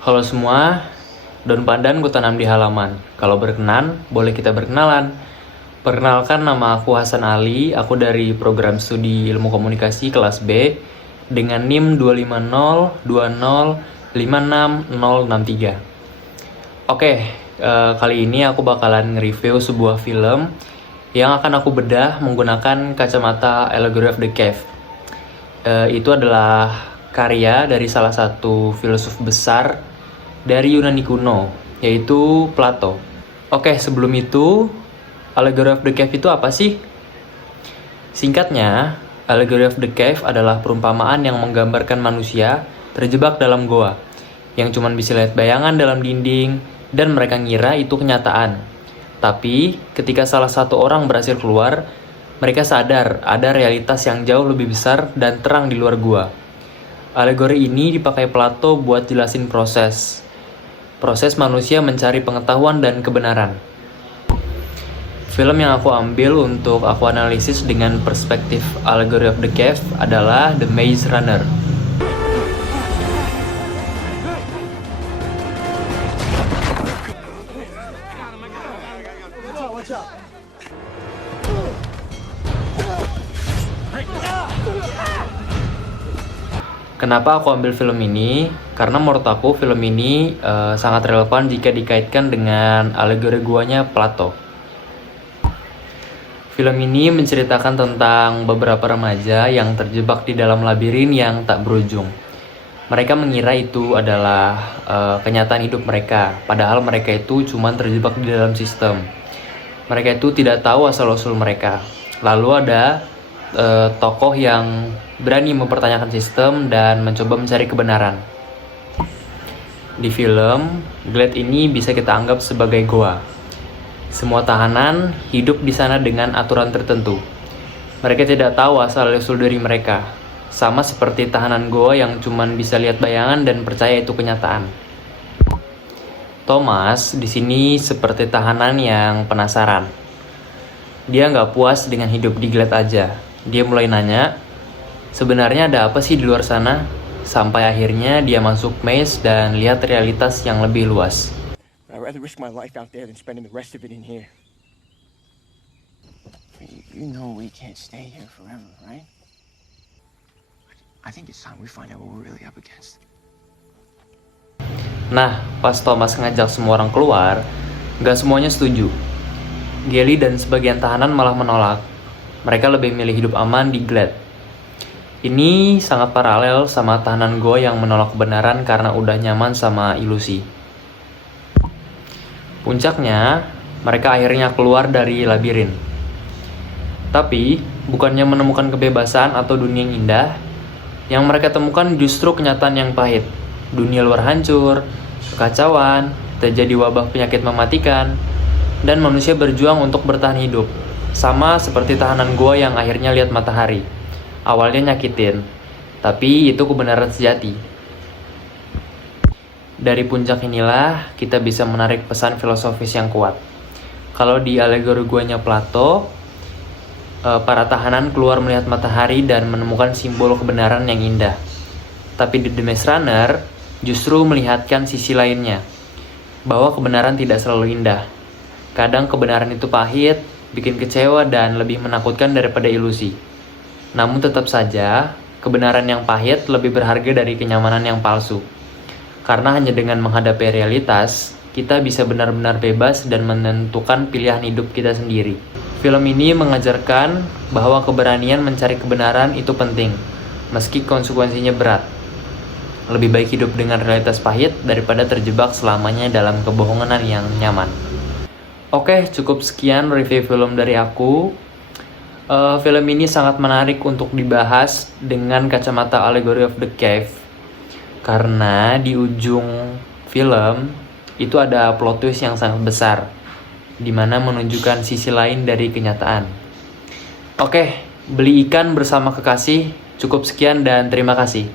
Halo semua, daun pandan gue tanam di halaman. Kalau berkenan, boleh kita berkenalan. Perkenalkan, nama aku Hasan Ali, aku dari program studi ilmu komunikasi kelas B dengan NIM 25020566063. Oke, kali ini aku bakalan nge-review sebuah film yang akan aku bedah menggunakan kacamata Allegory of the Cave. Itu adalah karya dari salah satu filsuf besar dari Yunani kuno, yaitu Plato. Oke, sebelum itu, Allegory of the Cave itu apa sih? Singkatnya, Allegory of the Cave adalah perumpamaan yang menggambarkan manusia terjebak dalam goa, yang cuma bisa lihat bayangan dalam dinding, dan mereka ngira itu kenyataan. Tapi, ketika salah satu orang berhasil keluar, mereka sadar ada realitas yang jauh lebih besar dan terang di luar gua. Alegori ini dipakai Plato buat jelasin proses manusia mencari pengetahuan dan kebenaran. Film yang aku ambil untuk aku analisis dengan perspektif Allegory of the Cave adalah The Maze Runner. Kenapa aku ambil film ini? Karena menurut aku film ini sangat relevan jika dikaitkan dengan alegori guanya Plato. Film ini menceritakan tentang beberapa remaja yang terjebak di dalam labirin yang tak berujung. Mereka mengira itu adalah kenyataan hidup mereka, padahal mereka itu cuma terjebak di dalam sistem. Mereka itu tidak tahu asal-usul mereka. Lalu ada tokoh yang berani mempertanyakan sistem dan mencoba mencari kebenaran. Di film, Glade ini bisa kita anggap sebagai goa. Semua tahanan hidup di sana dengan aturan tertentu. Mereka tidak tahu asal-usul dari mereka, sama seperti tahanan goa yang cuma bisa lihat bayangan dan percaya itu kenyataan. Thomas di sini seperti tahanan yang penasaran. Dia nggak puas dengan hidup di Glade aja. Dia mulai nanya, sebenarnya ada apa sih di luar sana? Sampai akhirnya dia masuk maze dan lihat realitas yang lebih luas. I'd rather risk my life out there than spending the rest of it in here. You know we can't stay here forever, right? I think it's time we find out what we're really up against. Nah, pas Thomas ngajak semua orang keluar, gak semuanya setuju. Gelly dan sebagian tahanan malah menolak. Mereka lebih milih hidup aman di Glade. Ini sangat paralel sama tahanan Goa yang menolak kebenaran karena udah nyaman sama ilusi. Puncaknya, mereka akhirnya keluar dari labirin. Tapi, bukannya menemukan kebebasan atau dunia yang indah, yang mereka temukan justru kenyataan yang pahit. Dunia luar hancur, kekacauan, terjadi wabah penyakit mematikan, dan manusia berjuang untuk bertahan hidup. Sama seperti tahanan gua yang akhirnya lihat matahari. Awalnya nyakitin, tapi itu kebenaran sejati. Dari puncak inilah kita bisa menarik pesan filosofis yang kuat. Kalau di alegori guanya Plato, para tahanan keluar melihat matahari dan menemukan simbol kebenaran yang indah. Tapi di The Maze Runner justru melihatkan sisi lainnya, bahwa kebenaran tidak selalu indah. Kadang kebenaran itu pahit, bikin kecewa dan lebih menakutkan daripada ilusi. Namun tetap saja, kebenaran yang pahit lebih berharga dari kenyamanan yang palsu. Karena hanya dengan menghadapi realitas, kita bisa benar-benar bebas dan menentukan pilihan hidup kita sendiri. Film ini mengajarkan bahwa keberanian mencari kebenaran itu penting, meski konsekuensinya berat. Lebih baik hidup dengan realitas pahit daripada terjebak selamanya dalam kebohongan yang nyaman. Oke, cukup sekian review film dari aku. Film ini sangat menarik untuk dibahas dengan kacamata Allegory of the Cave. Karena di ujung film itu ada plot twist yang sangat besar, di mana menunjukkan sisi lain dari kenyataan. Oke, beli ikan bersama kekasih. Cukup sekian dan terima kasih.